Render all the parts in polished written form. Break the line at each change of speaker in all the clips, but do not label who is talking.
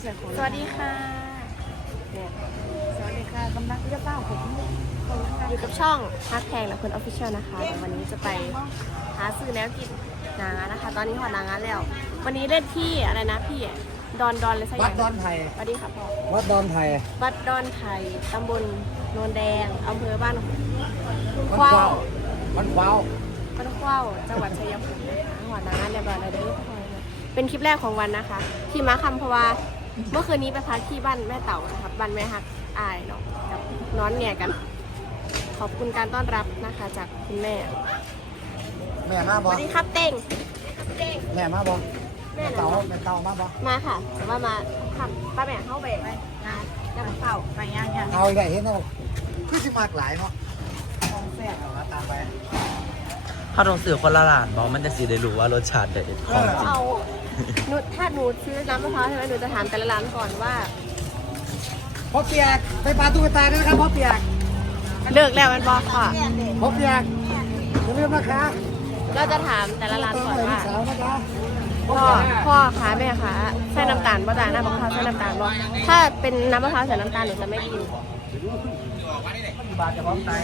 สวัสดีค่ะ
สวัสดีค่ะกำลังจะเต้าผม
อยู่กับช่องฮักแพงและคนออฟฟิเชียลนะคะเดี๋ยววันนี้จะไปหาซื้อแนวกินนางานนะคะ ตอนนี้หอดนางานแล้ว วันนี้เล่นที่อะไรนะพี่ดอนเลยสักอ
วั
ย่า
ด
ง
ดอนไทย
สวัสดีค่ะพ่อ
วัดดอนไทย
วัดดอนไทยตำบลโนนแดงอำเภอบ้านคุ้
มัน
ขว้า
เฝ้าว มันเฝ้า
บ้านขว้าวจังหวัดชัยภูมินะคะหอดนางานเรียบร้อยแล้วเด้อพ่อเป็นคลิปแรกของวันนะคะ ที่มาคำเพราะว่าเมื่อคืนนี้ไปพักที่บ้านแม่เต่านะครับบ้านแม่ฮักอายเนาะกับน้อนเนี่ยกัน ขอบคุณการต้อนรับนะคะจากคุณแม่
แม่มา
ส
บ่
วัสดีครับเต้ง
แม่มาบ่แม่เต่ามาบ่
มาค่ะแต่ว่ามาทำป้าแม่เข้าไปนะจะมาเต่าไปย่าง
เอาอีกได้เห็นเอาคือสิมากหลายเนาะต้องแซ่บเอาตามไป
เขาต้องสื่อคนละร้านบอกมันจะสิได้รู้ว่ารสชาติเด็ดของจริง
เอาถ้าหนูซื้อน้ำมะพร้าวใช่ไหมหนูจะถามแต่ละร้านก่อนว่า
พ่อเปียกไปปลาตุ๊กตาด้วยนะครับพ่อเปียก
เลิกแล้วมันบอกค่ะ
พ่อเปียกอย่าลืมนะคะ
เราจะถามแต่ละร้านก่อนว่า
สาวนะคะ
พ่อคะแม่คะใส่น้ำตาลบ่จ่ายน้ำมะพร้าวใส่น้ำตาลบ่ถ้าเป็นน้ำมะพร้าวใส่น้ำตาลหนูจะไม่กิน
บาทจะพร้อมตาย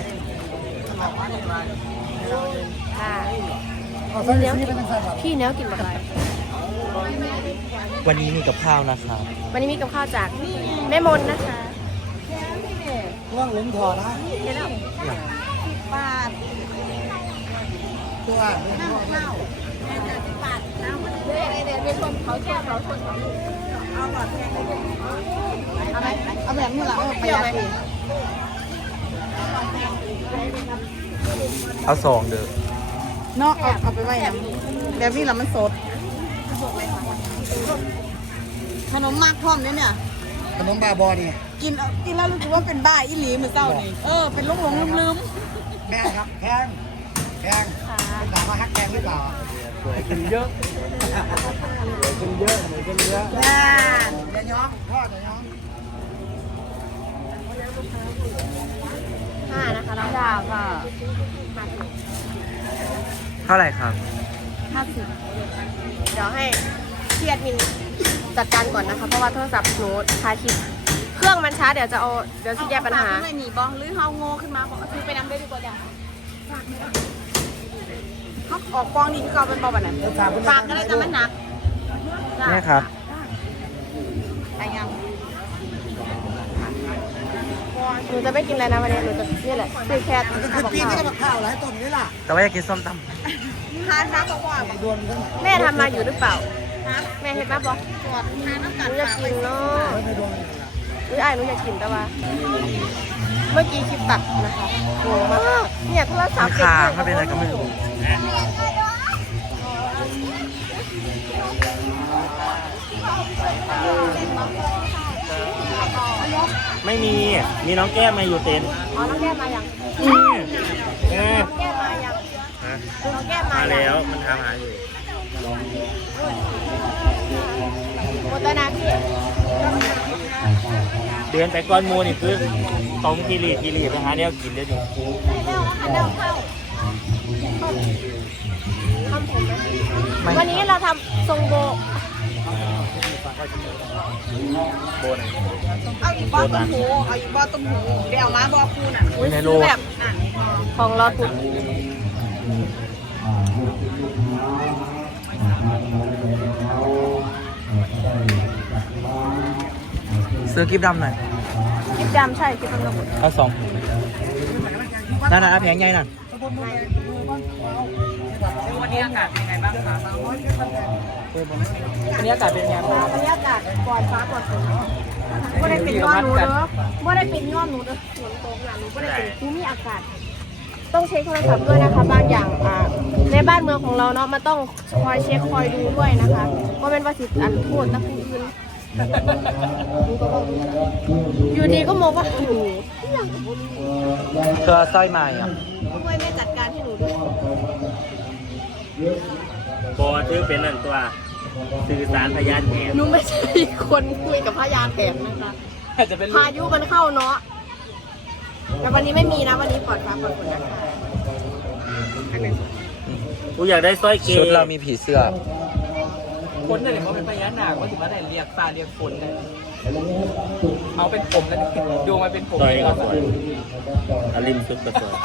ค่ะ
เอาใส่ซีเป็นใส่แบบ
พี่เนี้ยกินอะไร
วันนี้มีกับข้าวนะครับ
วันนี้มีกับข้าวจากแม่มนนะคะ
ร่วงหลุมถอดนะ
เดี๋ยวเรา
บาทตัวเน่าเน่า
เป็นคนเขาชอบเขาชอบ
เอาแบบนี้ละประหยัดดี
เอาสองเด้อ
เนาะเอาไปไว้นะแบบนี้ละมันสดขนมมากพร้อมเนี่ย
ขนมบาบอนี่
กินแล้วรู้สึกว่าเป็นบ้าอีหลีเหมือนเจ้านี่เป็นหลงลืม
แพงครับแพงเป็นถามว่าฮักแพงหรือเปล่ากินเยอะกินเยอะกินเยอะอย่าย้อมพ่ออย่าย้อม
5นะคะเรา
ๆจ้าค่ะ
เท่าไหร่ครับ
เดี๋ยวให้พี่แอดมินจัดการก่อนนะคะ เพราะว่าโทรศัพท์หนูช้าคลิปเครื่องมันช้าเดี๋ยวจะแก้ปัญหา
ไม่หนีบอหรือเฮาโง่ขึ้นมาบอกซื้อไปน้ำได้ดีกว่าจ้ะเขาออกกองนี่คือเขาเป็นบอแบบไหนฝากก็ได้แต่มันหนัก
นี่ครับ
ไปยัง
หนูจะไม่กินอะไรนะวันนี้หนูจะนี่แหละคือแค่
มันก็
ข้าว
คือ
กับ
ปี
ข้า
นี้
ว
ก็มาข้าวหลายต้นนี่ล่ะ
แต่ว่าอยากกินส้มต
ทานน้ำบอกว่า
ดวนกัน
แม่ทำมาอยู่หรือเปล่าแม่เห็นมาบอก
ตรวจทานน้ำ
ห
ตาล
นูอยากกินเนาะ
ไม่ดวน
หรือไอ้หนูอยากกินแต่ว่า เมื่อกี้คลิปตัดนะคะโงงมากเนี่ยโทรศัพท์
ำค้างไม่เป็นไรก็ไม่รู้ไม่มี มีน้องแก้มมาอยู่เต็นท์
อ๋อน้องแก้มมายัง
เออ
น้องแก้มมายังน้องแก้มมา
มา
ยัง
แล้วมันทำหาอยู่
หมดแล้วนะพี่
เดือนไปก้อนมูนี่คือตรงทีรีไปหาเดียวกินเดี๋ยวนี้
เร็วเข้าทำผมไหมวันนี้เราทำทรงโบ
โบน
เอาอีกบ้าตุ้มหูเอาอีกบ้าตุ้มหูเดี๋ยวมาบอกคูน่ะ
ไม่ในโลก
แบบน่ะ
ของเราถูก
ซื้อกิฟต์ดำหน่อย
คลิปดำใช่คลิปดำเรา
เอาสองนั่นน่ะแผงใหญ่น่ะ
วันนี้อากาศเป็นไงบ้างคะ
วันนี้อากาศเป็นไงบ้าง
บรรยากาศปลอดฟ้าปลอดฝนไม่ได้เป็นย้อนหนูเด้อไม่ได้เป็นย้อนหนูเด้อฝนตกหลังหนูไม่ได้เป็นภูมิอากาศ ต้องเช็คโทรศัพท์ด้วยนะคะบางอย่างในบ้านเมืองของเราเนาะมันต้องคอยเช็คคอยดูด้วยนะคะว่าเป็นว่าสิอันโทษนะผู้อื่นอยู่ดีก็มองว่าหนู
เธอสร้อยใหม่อ่ะ
ทำไมไม่จัดการให้หนูด้วย
บอถือเป็นนั่นตัวสื่อสารพยานแหง
หนูไม่ใช่คนคุยกับพยานแถมนะคะ
อาจจะเป็น
พายุมันเข้าเนาะแต่วันนี้ไม่มีนะวันนี้ปลอดฟ้าปลอดฝนนะคะ
กูอยากได้สร้อยเก
ชุดเรามีผีเสื้อคนเลยเขาเป็นพญานาคว่าถึงมาได้เรียกตาเรียกคนเลยเอาเป็นผมแล้วดูมาเป็นผม
ต่อยก็สวยอาริมชุดก็สวย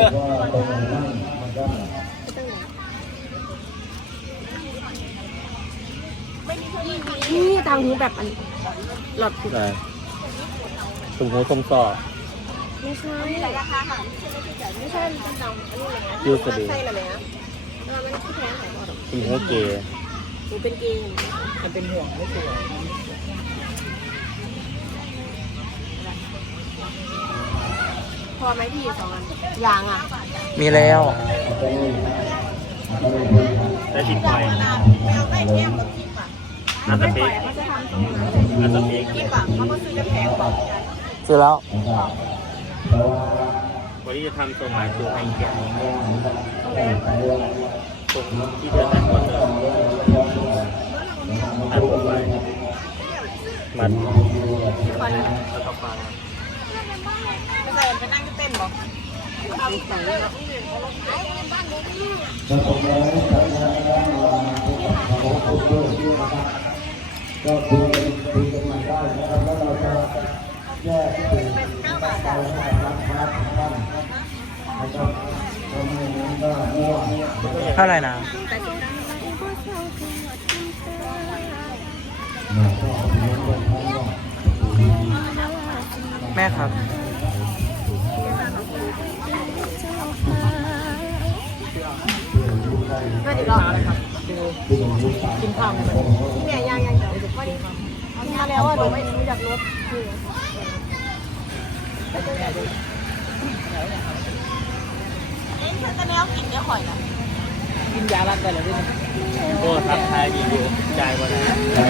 นี่ตามหูแบบอันหลอด
แต่ตุ่มหูตรงซอ
ไม่ใช่ราคาค่ะไม่ใช่เป็นดำอันนี้เลยนะ
ยูสดี
ใช่เลยนะมันคือแพงของเรา
ตุ่มหูเกย์
หนูเป็นเกย์
มันเป็นห่วงไม่สวย
พอไหมพี่สองอันยางอ่ะ
มีแล้ว
ได้ชิ้นไฟ
ไม่เอาได้แก้มกับกิ๊บอ่ะ
น่าจะ
ไม่ป
เป๊
ล่อย
ก
เขาจะทำตรงนั้น
น่าจะเป๊ก
กิ๊บอ่ะเขาก็ซื้อจะแพงกว่า
ซื้อแล้ว
วันนี้จะทำทรงหมายตัวให้แก่ตรงที่เธอแต่งก่อนเลยอัดลงไปมัน
พอแล้ว
แล้วก็ฟัง
ไม่ใช่ไปนั่งเต้นบอกเอาอีกฝั่งเลย
ก็คุยกันมาได้นะครับแล้วเราจะแยกเป็นไปให้กับร้านค้าของท่านนะครับก็ไม่งั้นก็มั่ว
เท่าไหร่นะ แม่ครับ
ก็ดีหรอก
กินข้าวไหม
พี่แม่ยังเดี๋ยวพอดีเอามาแล้วอ่ะหนูไม่รู้จักรถคือ
เอ๊ะฉันจะแล้วกินได้ข่อยนะ
กินยาลัดได้เลยด้วย
โอ้ทักทายดีอยู่ใจกว่านะ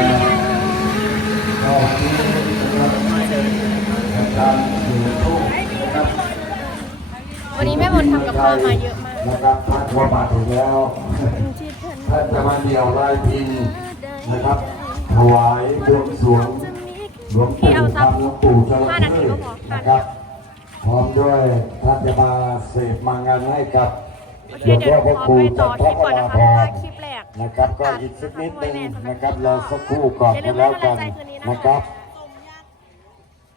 วันนี้แม่บนทำกับข้าวมาเยอะมาก
นะครับท่านว่ามาถึงแล้วท่านจะมาเดี่ยวลายพินนะครับถวายบวงสรวงหลวงปู่ทำหลวงปู่เจริญเลิศนะครับพร้อมด้วยท่านจะมาเสพมางานให้กับ
โอเคเดี๋ยวหนูขอไปต่อคลิปก่อนนะคะเพราะว่าคลิปแรก
นะครับก็อีกสักนิดนึงนะครับรอสักครู่ก่อนก็แล้วกันนะครับ